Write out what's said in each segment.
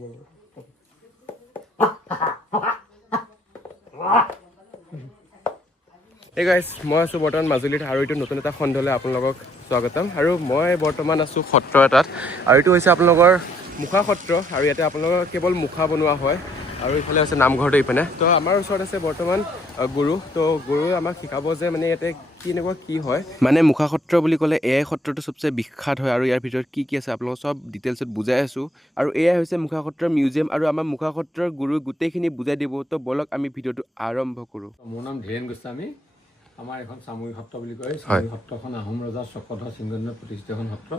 Hey guys, মই আছো বৰ্তমান মাজুলীত আৰু এইটো নতুন এটা খণ্ডলৈ আপোনালোকক স্বাগতম আৰু মই বৰ্তমান আছো সত্ৰ এটাত আৰু এইটো হৈছে আপোনালোকৰ মুখা সত্ৰ আৰু ইয়াতে আপোনালোকৰ কেৱল মুখা বনোৱা হয় আৰু ইফালে আছে নামঘৰটো ইপিনে তো আমাৰ ওচৰত আছে বৰ্তমান গুৰু তো গুৰুৱে আমাক শিকাব যে মানে ইয়াতে কেনেকুৱা কি হয় মানে মুখা সত্ৰ বুলি ক'লে এয়াই সত্ৰটো সবচে বিখ্যাত হয় আৰু ইয়াৰ ভিতৰত কি আছে আপোনালোক সব ডিটেইলছত বুজাই আছো আৰু এয়াই হৈছে মুখা সত্ৰৰ মিউজিয়াম আৰু আমাৰ মুখা সত্ৰৰ গুৰু গোটেইখিনি বুজাই দিব তো বলক আমি ভিডিঅ'টো আৰম্ভ কৰোঁ মোৰ নাম ধীৰেন গোস্বামী আমাৰ এখন সামৰিক সত্ৰ বুলি কয় সামৰিক সত্ৰখন আহোম ৰজা চক্ৰধৰ সিংহদেৱে প্ৰতিষ্ঠিত এখন সত্ৰ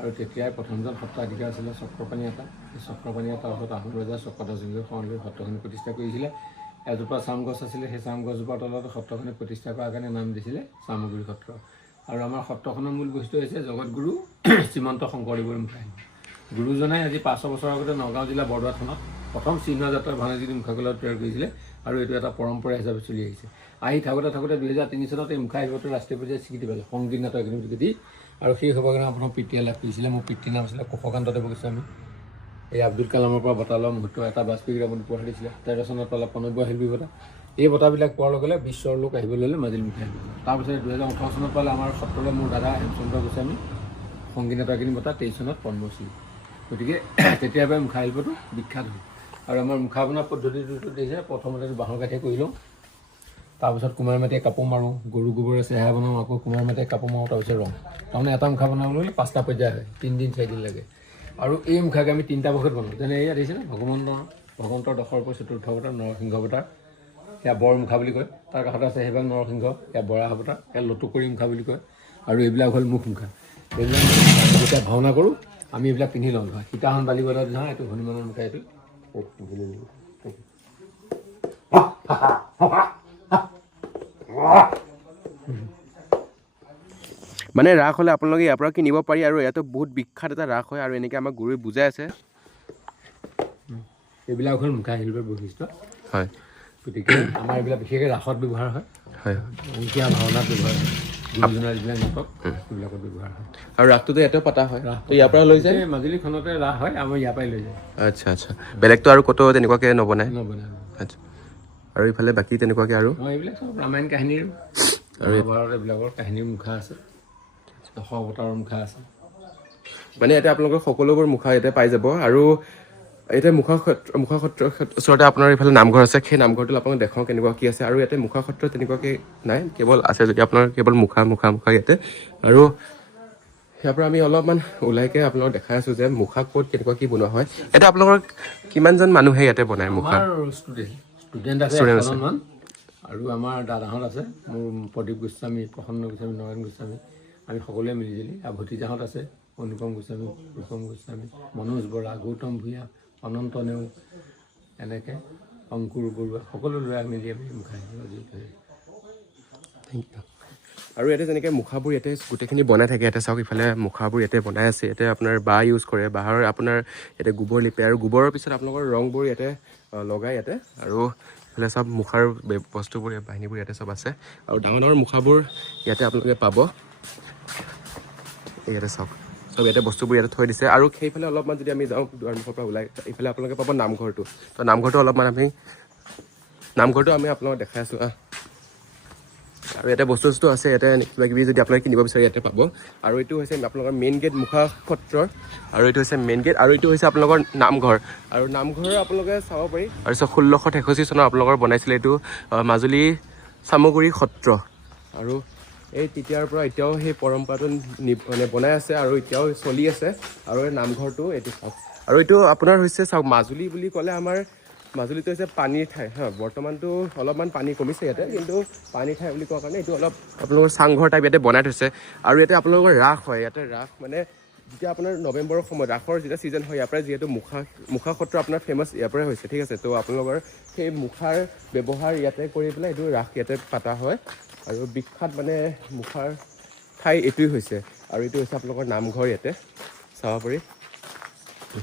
আৰু তেতিয়াই প্ৰথমজন সত্ৰাধিকাৰ আছিলে চক্ৰপাণি এটা এই চক্ৰপাণি এটাৰ ওচৰত আহোম ৰজা চক্ৰধৰ সিংহই সংগ্ৰহ সত্ৰখন প্ৰতিষ্ঠা কৰিছিলে এজোপা চাম গছ আছিলে সেই চাম গছজোপাৰ তলত সত্ৰখনে প্ৰতিষ্ঠা কৰাৰ কাৰণে নাম দিছিলে চামগুৰি সত্ৰ আৰু আমাৰ সত্ৰখনৰ মূল বস্তু হৈছে জগতগুৰু শ্ৰীমন্ত শংকৰদেৱৰ মুখাশিল্প গুৰুজনে আজি 500 বছৰ আগতে নগাঁও জিলা বৰদোৱা থানত প্ৰথম চিহ্ন যাত্ৰাৰ ভাণাজীত মুখাকলা তৈয়াৰ কৰিছিলে আৰু এইটো এটা পৰম্পৰা হিচাপে চলি আহিছে আহি থাকোঁতে 2003 চনত এই মুখা শিল্পটো ৰাষ্ট্ৰীয় পৰ্যায়ত স্বীকৃতি পালে সংগীত নাটক একাডেমীৰ যোগেদি আৰু সেই সভাখনে আপোনাৰ পিতৃ লাভ কৰিছিলে মোৰ পিতৃৰ নাম আছিলে কুশকান্ত দেৱ গোস্বামী এই আব্দুল কালামৰ পৰা বঁটা লোৱা মুহূৰ্ত এটা বাজপেয়ীক আপুনি উপহাৰ দিছিলে 13 চনত পালে 90 শিল্পী বঁটা এই বঁটাবিলাক পোৱাৰ লগে লগে বিশ্বৰ লোক আহিবলৈ ল'লে মাজুলী মুখা শিল্পী তাৰপিছত 2018 চনত পালে আমাৰ সত্ৰলৈ মোৰ দাদা হেমচন্দ্ৰ গোস্বামী সংগীত নাটক একাডেমী বঁটা 23 চনত পদ্মশ্ৰী গতিকে তেতিয়াৰ পৰাই মুখা শিল্পটো বিখ্যাত হ'ল আৰু আমাৰ মুখা বনোৱা পদ্ধতিটো দেখিছে প্ৰথমতে বাঁহৰ কাঠিয়ে কৰি লওঁ তাৰপিছত কুমাৰ মাটিয়ে কাপোৰ মাৰোঁ গৰু গোবৰে চেহেৰা বনাওঁ আকৌ কুমাৰ মাটিয়ে কাপোৰ মাৰোঁ তাৰপিছত ৰং তাৰমানে এটা মুখা বনাবলৈ 5টা পৰ্যায় হয় 3 দিন 4 দিন লাগে আৰু এই মুখাকে আমি 3টা ভাগত বনাওঁ যেনে এয়া দেখিছেনে ভগৱন্তৰ দশৰ পৰা চতুৰ্থ অৱতাৰ নৰসিংহ অৱতাৰ সেয়া বৰ মুখা বুলি কয় তাৰ কাষত আছে সেইভাগ নৰসিংহ সেয়া বৰাহ অৱতাৰ সেয়া লটুকৰি মুখা বুলি কয় আৰু এইবিলাক হ'ল মুখ মুখা এইবিলাক যেতিয়া ভাওনা কৰোঁ আমি এইবিলাক পিন্ধি লওঁ ধৰা সীতাহন বালি বজাত যাওঁ এইটো হনুমানৰ মুখা এইটো মানে ৰাস হ'লে আপোনালোকে ইয়াৰ পৰা কিনিব পাৰি আৰু ইয়াতো বহুত বিখ্যাত এটা ৰাস হয় আৰু এনেকৈ আমাক গুৰুৱে বুজাই আছে এইবিলাক হ'ল মুখা শিল্পৰ বৈশিষ্ট্য হয় গতিকে আমাৰ এইবিলাক বিশেষকৈ ৰাসত ব্যৱহাৰ হয় হয় অংকীয়া ভাওনাত ব্যৱহাৰ হয় গুৰুজনাৰ যিবিলাক নাটক সেইবিলাকত ব্যৱহাৰ হয় আৰু ৰাসটোতো ইয়াতে পতা হয় তো ইয়াৰ পৰা লৈ যায় মাজুলীখনতে ৰাস হয় আমাৰ ইয়াৰ পৰাই লৈ যায় আচ্ছা আচ্ছা বেলেগতো আৰু ক'তো তেনেকুৱাকৈ নবনায় নবনায় আচ্ছা আৰু ইফালে বাকী তেনেকুৱাকৈ আৰু এইবিলাক চব ৰামায়ণ কাহিনীৰ আৰু মহাভাৰত এইবিলাকৰ কাহিনীৰ মুখা আছে দশ অৱতাৰৰ মুখা আছে মানে ইয়াতে আপোনালোকৰ সকলোবোৰ মুখা ইয়াতে পাই যাব আৰু ইয়াতে মুখা সত্ৰৰ ওচৰতে আপোনাৰ ইফালে নামঘৰ আছে সেই নামঘৰটো আপোনালোক দেখাওঁ কেনেকুৱা কি আছে আৰু ইয়াতে মুখা সত্ৰ তেনেকুৱাকৈ নাই কেৱল আছে যদি আপোনাৰ কেৱল মুখা ইয়াতে আৰু ইয়াৰ পৰা আমি অলপমান ওলাইকৈ আপোনালোকক দেখাই আছোঁ যে মুখা ক'ত কেনেকুৱা কি বনোৱা হয় ইয়াতে আপোনালোকৰ কিমানজন মানুহে ইয়াতে বনায় মুখা ষ্টুডেণ্ট আছে এজনমান আৰু আমাৰ দাদাহঁত আছে মোৰ প্ৰদীপ গোস্বামী প্ৰসন্ন গোস্বামী নয়ন গোস্বামী আমি সকলোৱে মিলিজুলি আৰু ভতিজাহঁত আছে অনুপম গোস্বামী ৰূপম গোস্বামী মনোজ বৰা গৌতম ভূঞা অনন্ত নেওগ এনেকৈ অংকুৰ বৰুৱা সকলো ল'ৰাই মিলি আমি মুখা থেংক ইউ আৰু ইয়াতে যেনেকৈ মুখাবোৰ ইয়াতে গোটেইখিনি বনাই থাকে ইয়াতে চাওক ইফালে মুখাবোৰ ইয়াতে বনাই আছে ইয়াতে আপোনাৰ বাঁহ ইউজ কৰে বাঁহৰ আপোনাৰ ইয়াতে গোবৰ লিপে আৰু গোবৰৰ পিছত আপোনালোকৰ ৰংবোৰ ইয়াতে লগাই ইয়াতে আৰু ইফালে চব মুখাৰ বস্তুবোৰ বাহিনীবোৰ ইয়াতে চব আছে আৰু ডাঙৰ ডাঙৰ মুখাবোৰ ইয়াতে আপোনালোকে পাব ইয়াতে চাওক চব ইয়াতে বস্তুবোৰ ইয়াতে থৈ দিছে আৰু সেইফালে অলপমান যদি আমি যাওঁ দুৱাৰমুখৰ পৰা ওলাই এইফালে আপোনালোকে পাব নামঘৰটো তো নামঘৰটো অলপমান নামঘৰটো আমি আপোনালোকক দেখাই আছোঁ আৰু ইয়াতে বস্তু আছে ইয়াতে কিবা কিবি যদি আপোনালোকে কিনিব বিচাৰে ইয়াতে পাব আৰু এইটো হৈছে আপোনালোকৰ মেইন গেট মুখা সত্ৰৰ আৰু এইটো হৈছে মেইন গেট আৰু এইটো হৈছে আপোনালোকৰ নামঘৰ আৰু নামঘৰ আপোনালোকে চাব পাৰি আৰু 1663 চনত আপোনালোকৰ বনাইছিলে এইটো মাজুলী চামগুৰি সত্ৰ আৰু এই তেতিয়াৰ পৰা এতিয়াও সেই পৰম্পৰাটো মানে বনাই আছে আৰু এতিয়াও চলি আছে আৰু এই নামঘৰটো এইটো চাওক আৰু এইটো আপোনাৰ হৈছে চাওক মাজুলী বুলি ক'লে আমাৰ মাজুলীটো হৈছে পানীৰ ঠাই বৰ্তমানটো অলপমান পানী কমিছে ইয়াতে কিন্তু পানীৰ ঠাই বুলি কোৱাৰ কাৰণে এইটো অলপ আপোনালোকৰ চাংঘৰ টাইপ ইয়াতে বনাই থৈছে আৰু ইয়াতে আপোনালোকৰ ৰাস হয় ইয়াতে ৰাস মানে যেতিয়া আপোনাৰ নৱেম্বৰৰ সময়ত ৰাসৰ যেতিয়া ছিজন হয় ইয়াৰ পৰাই যিহেতু মুখা সত্ৰ আপোনাৰ ফেমাছ ইয়াৰ পৰাই হৈছে ঠিক আছে তো আপোনালোকৰ সেই মুখাৰ ব্যৱহাৰ ইয়াতে কৰি পেলাই এইটো ৰাস ইয়াতে পতা হয় আৰু বিখ্যাত মানে মুখাৰ ঠাই এইটোৱেই হৈছে আৰু এইটো হৈছে আপোনালোকৰ নামঘৰ ইয়াতে চাব পাৰি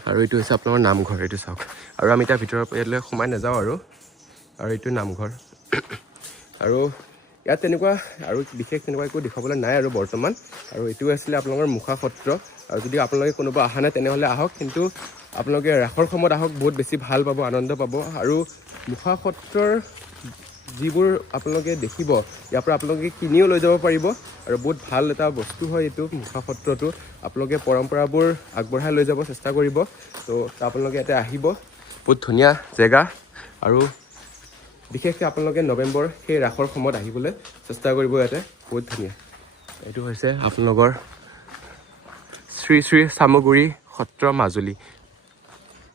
আৰু এইটো হৈছে আপোনালোকৰ নামঘৰ এইটো চাওক আৰু আমি তাৰ ভিতৰৰ ইয়ালৈ সোমাই নাযাওঁ আৰু এইটো নামঘৰ আৰু ইয়াত তেনেকুৱা আৰু বিশেষ তেনেকুৱা একো দেখাবলৈ নাই আৰু বৰ্তমান আৰু এইটো আছিলে আপোনালোকৰ মুখা সত্ৰ আৰু যদি আপোনালোকে কোনোবা অহা নাই তেনেহ'লে আহক কিন্তু আপোনালোকে ৰাসৰ সময়ত আহক, বহুত বেছি ভাল পাব, আনন্দ পাব। আৰু মুখা সত্ৰৰ যিবোৰ আপোনালোকে দেখিব, ইয়াৰ পৰা আপোনালোকে কিনিও লৈ যাব পাৰিব। আৰু বহুত ভাল এটা বস্তু হয় এইটো মুখা সত্ৰটো। আপোনালোকে পৰম্পৰাবোৰ আগবঢ়াই লৈ যাব চেষ্টা কৰিব। তো আপোনালোকে ইয়াতে আহিব, বহুত ধুনীয়া জেগা। আৰু বিশেষকৈ আপোনালোকে নৱেম্বৰ সেই ৰাসৰ সময়ত আহিবলৈ চেষ্টা কৰিব, ইয়াতে বহুত ধুনীয়া। এইটো হৈছে আপোনালোকৰ শ্ৰী শ্ৰী চামগুৰি সত্ৰ মাজুলী।